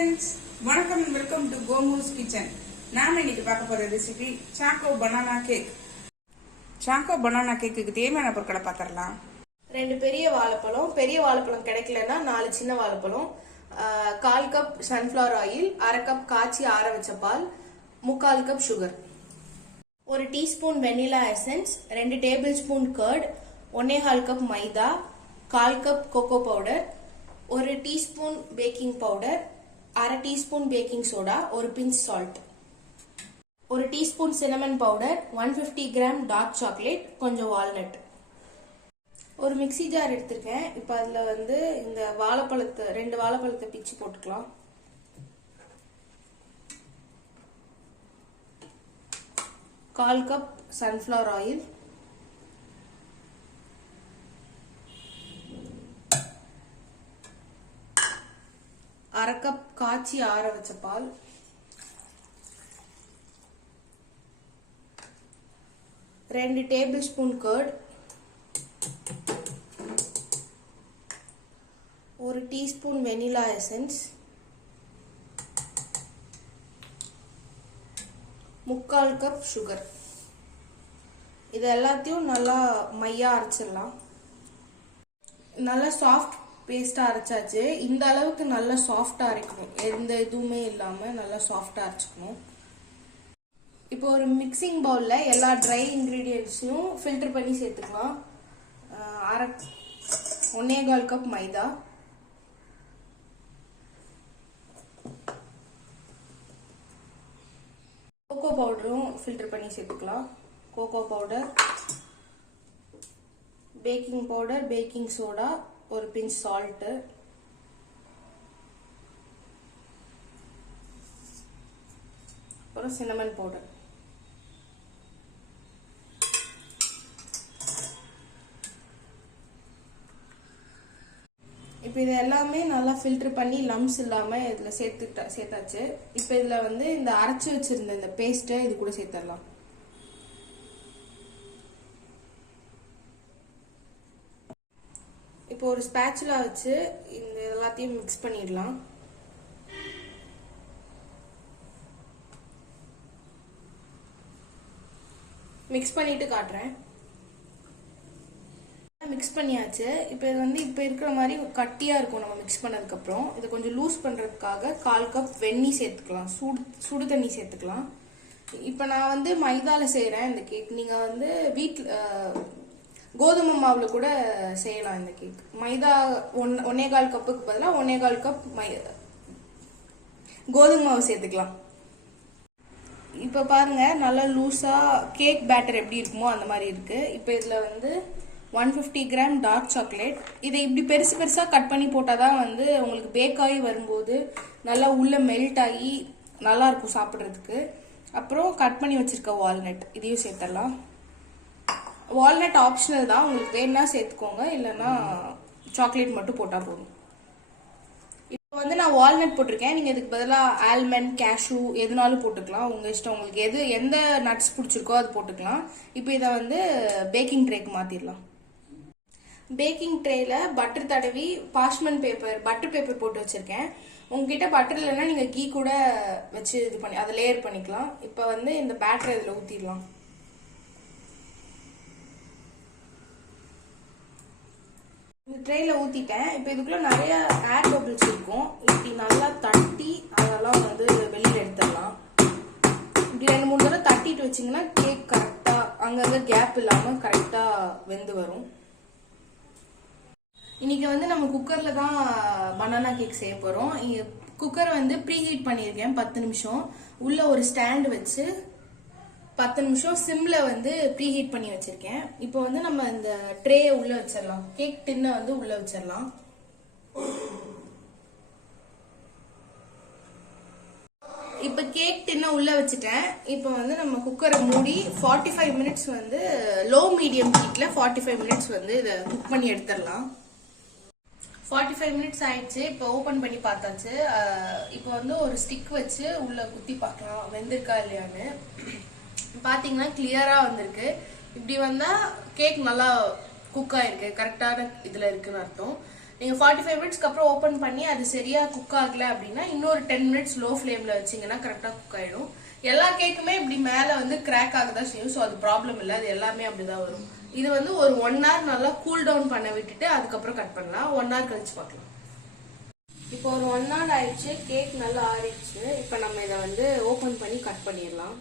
Friends வணக்கம் welcome to கோமூஸ் kitchen நாம இன்னைக்கு பார்க்க போற recipe choco banana cake choco banana கேக்குக்கு தேவையான பொருட்களை பார்த்துடலாம். ரெண்டு பெரிய வாழைப்பழம் பெரிய வாழைப்பழம் கிடைக்கலன்னா நாலு சின்ன வாழைப்பழம் கால் கப் சன்ஃப்ளவர் ஆயில் அரை கப் காய்ச்சி ஆற வச்ச பால் முக்கால் கப் சுகர் ஒரு டீஸ்பூன் வெனிலா எசன்ஸ் ரெண்டு டேபிள் ஸ்பூன் கர்ட் ஒன்னேகால் கப் மைதா கால் கப் கோகோ பவுடர் ஒரு டீஸ்பூன் பேக்கிங் பவுடர் அரை டீஸ்பூன் பேக்கிங் சோடா ஒரு பிஞ்ச் சால்ட் ஒரு teaspoon cinnamon powder one fifty gram dark chocolate கொஞ்சம் வால்நட் ஒரு மிக்ஸி ஜார் எடுத்திருக்கேன். இப்போ அதில் வந்து இந்த வாழைப்பழத்தை ரெண்டு வாழைப்பழத்தை பிச்சு போட்டுக்கலாம். கால் கப் சன்ஃப்ளவர் ஆயில் அரை கப் காய்ச்சி ஆற வச்ச பால். ரெண்டு டேபிள் ஸ்பூன் கர்ட். ஒரு டீஸ்பூன் வெனிலா எசன்ஸ். முக்கால் கப் சுகர். இது எல்லாத்தையும் நல்லா மையா அரைச்சிடலாம். நல்லா சாஃப்ட் பேஸ்ட்டாக அரைச்சாச்சு. இந்த அளவுக்கு நல்லா சாஃப்டாக அரைக்கணும். எந்த இதுவுமே இல்லாமல் நல்லா சாஃப்டாக அரைச்சிக்கணும். இப்போ ஒரு மிக்சிங் பவுலில் எல்லா ட்ரை இன்க்ரீடியன்ட்ஸையும் ஃபில்டர் பண்ணி சேர்த்துக்கலாம். அரை ஒன்னே கால் கப் மைதா. கோகோ பவுடரும் ஃபில்டர் பண்ணி சேர்த்துக்கலாம். Cocoa powder baking powder baking soda ஒரு பிஞ்ச் சால்ட்டு அப்புறம் சின்னமன் பவுடர் இப்போ இது எல்லாமே நல்லா ஃபில்டர் பண்ணி லம்ஸ் இல்லாமல் இதில் சேர்த்துட்டா சேர்த்தாச்சு. இப்போ இதில் வந்து இந்த அரைச்சி வச்சுருந்த இந்த பேஸ்ட்டை இது கூட சேர்த்துடலாம். இப்போ ஒரு ஸ்பேச்சுலா வச்சு இந்த எல்லாத்தையும் மிக்ஸ் பண்ணிடலாம். மிக்ஸ் பண்ணிட்டு காட்டுறேன். மிக்ஸ் பண்ணியாச்சு. இப்போ இது வந்து இப்போ இருக்கிற மாதிரி கட்டியாக இருக்கும் நம்ம மிக்ஸ் பண்ணதுக்கப்புறம். இதை கொஞ்சம் லூஸ் பண்ணுறதுக்காக கால் கப் வெந்நீர் சேர்த்துக்கலாம். சூடு சுடு தண்ணி சேர்த்துக்கலாம். இப்போ நான் வந்து மைதாவில் செய்கிறேன் இந்த கேக் நீங்கள் வந்து வீட்டில் கோதுமை மாவில் கூட செய்யலாம் இந்த கேக் மைதா ஒன் ஒன்னே கால் கப்புக்கு பதிலாக ஒன்னே கால் கப் மை கோதுமை மாவு சேர்த்துக்கலாம். இப்போ பாருங்க நல்லா லூஸா கேக் பேட்டர் எப்படி இருக்குமோ அந்த மாதிரி இருக்கு. இப்போ இதில் வந்து one fifty gram dark chocolate இதை இப்படி பெருசு பெருசாக கட் பண்ணி போட்டாதான் வந்து உங்களுக்கு பேக் ஆகி வரும்போது நல்லா உள்ளே மெல்ட் ஆகி நல்லா இருக்கும் சாப்பிட்றதுக்கு. அப்புறம் கட் பண்ணி வச்சிருக்க வால்நட் இதையும் சேர்த்துடலாம். வால்நட் ஆப்ஷனல் தான். உங்களுக்கு வேணும்னா சேர்த்துக்கோங்க. இல்லைன்னா சாக்லேட் மட்டும் போட்டால் போதும். இப்போ வந்து நான் வால்நட் போட்டிருக்கேன். நீங்கள் இதுக்கு பதிலாக ஆல்மண்ட் கேஷ்யூ எதுனாலும் போட்டுக்கலாம். உங்கள் இஷ்டம். உங்களுக்கு எது எந்த நட்ஸ் பிடிச்சிருக்கோ அது போட்டுக்கலாம். இப்போ இதை வந்து பேக்கிங் ட்ரேக்கு மாற்றிடலாம் பேக்கிங் ட்ரேயில் பட்டர் தடவி பாஷ்மன் பேப்பர் பட்டர் பேப்பர் போட்டு வச்சுருக்கேன். உங்ககிட்ட பட்டர் இல்லைன்னா நீங்கள் கீ கூட வச்சு இது பண்ணி அதை லேயர் பண்ணிக்கலாம். இப்போ வந்து இந்த பேட்டரை இதில் ஊற்றிடலாம் இந்த ட்ரேல ஊத்திட்டேன். இப்போ இதுக்குள்ள நிறைய ஏர் பபிள்ஸ் இருக்கும். இப்படி நல்லா தட்டி அதெல்லாம் வந்து வெளியில எடுத்துடலாம். இப்படி ரெண்டு மூணு தடவை தட்டிட்டு வச்சீங்கன்னா கேக் கரெக்டா அங்கங்க கேப் இல்லாம கரெக்டா வெந்து வரும். இன்னைக்கு வந்து நம்ம குக்கர்ல தான் பனானா கேக் செய்ய போறோம். குக்கரை வந்து ப்ரீஹீட் பண்ணியிருக்கேன். பத்து நிமிஷம். உள்ள ஒரு ஸ்டாண்ட் வச்சு பத்து நிமிஷம் சிம்ல வந்து ப்ரீ ஹீட் பண்ணி வச்சிருக்கேன். இப்போ வந்து நம்ம இந்த ட்ரேயை உள்ள வச்சிடலாம். கேக் டின்னை வந்து உள்ள வச்சிடலாம். இப்போ கேக் டின்னை உள்ள வச்சுட்டேன். இப்போ வந்து நம்ம குக்கரை மூடி ஃபார்ட்டி ஃபைவ் மினிட்ஸ் வந்து லோ மீடியம் ஹீட்ல ஃபார்ட்டி ஃபைவ் மினிட்ஸ் வந்து இதை குக் பண்ணி எடுத்துடலாம். ஃபார்ட்டி ஃபைவ் மினிட்ஸ் ஆயிடுச்சு. இப்போ ஓப்பன் பண்ணி பார்த்தாச்சு. இப்போ வந்து ஒரு ஸ்டிக் வச்சு உள்ள குத்தி பார்க்கலாம். வெந்திருக்கா இல்லையான்னு. பார்த்தீங்கன்னா கிளியரா வந்திருக்கு. இப்படி வந்தா கேக் நல்லா குக் ஆயிருக்கு. கரெக்டான இதுல இருக்குன்னு அர்த்தம். நீங்க ஃபார்ட்டி ஃபைவ் மினிட்ஸ்க்கு அப்புறம் ஓப்பன் பண்ணி அது சரியா குக் ஆகல அப்படின்னா இன்னொரு டென் மினிட்ஸ் லோ ஃப்ளேமில் வச்சீங்கன்னா கரெக்டா குக் ஆயிடும். எல்லா கேக்குமே இப்படி மேல வந்து கிராக் ஆகதான் செய்யும். ஸோ அது ப்ராப்ளம் இல்லை. அது எல்லாமே அப்படிதான் வரும். இது வந்து ஒரு ஒன் ஹவர் நல்லா கூல் டவுன் பண்ண விட்டுட்டு அதுக்கப்புறம் கட் பண்ணலாம். ஒன் ஹவர் கழிச்சு பார்க்கலாம். இப்போ ஒரு ஒன் ஹவர் ஆயிடுச்சு. கேக் நல்லா ஆறிடுச்சு. இப்போ நம்ம இதை வந்து ஓபன் பண்ணி கட் பண்ணிடலாம்.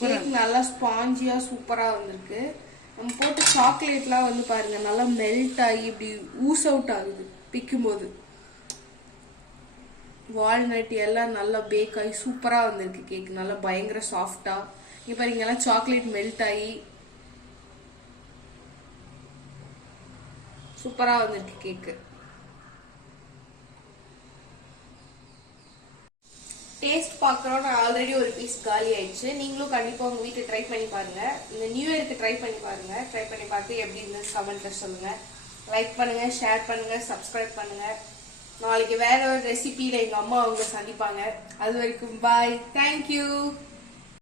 கேக் நல்லா ஸ்பாஞ்சியா சூப்பரா வந்திருக்கு. நம்ம போட்ட சாக்லேட்லாம் வந்து பாருங்க நல்லா மெல்ட் ஆகி இப்படி ஊஸ் அவுட் ஆகுது பிக்கும் போது வால்நட் எல்லாம் நல்லா பேக் ஆகி சூப்பரா வந்திருக்கு கேக் நல்லா பயங்கர சாஃப்டா இங்க பாருங்க எல்லாம் சாக்லேட் மெல்ட் ஆகி சூப்பரா வந்திருக்கு கேக்கு பார்க்குறோம் நான் ஆல்ரெடி ஒரு பீஸ் காலி ஆயிடுச்சு. நீங்களும் கண்டிப்பாக உங்கள் வீட்டில் ட்ரை பண்ணி பாருங்கள் இந்த நியூ இயருக்கு ட்ரை பண்ணி பாருங்கள் ட்ரை பண்ணி பார்த்து எப்படி இருந்துச்சு கமெண்ட்ல சொல்லுங்கள் லைக் பண்ணுங்கள் ஷேர் பண்ணுங்கள் சப்ஸ்கிரைப் பண்ணுங்கள் நாளைக்கு வேற ஒரு ரெசிபியில் எங்கள் அம்மா அவங்க சந்திப்பாங்க. அது வரைக்கும் பாய் தேங்க்யூ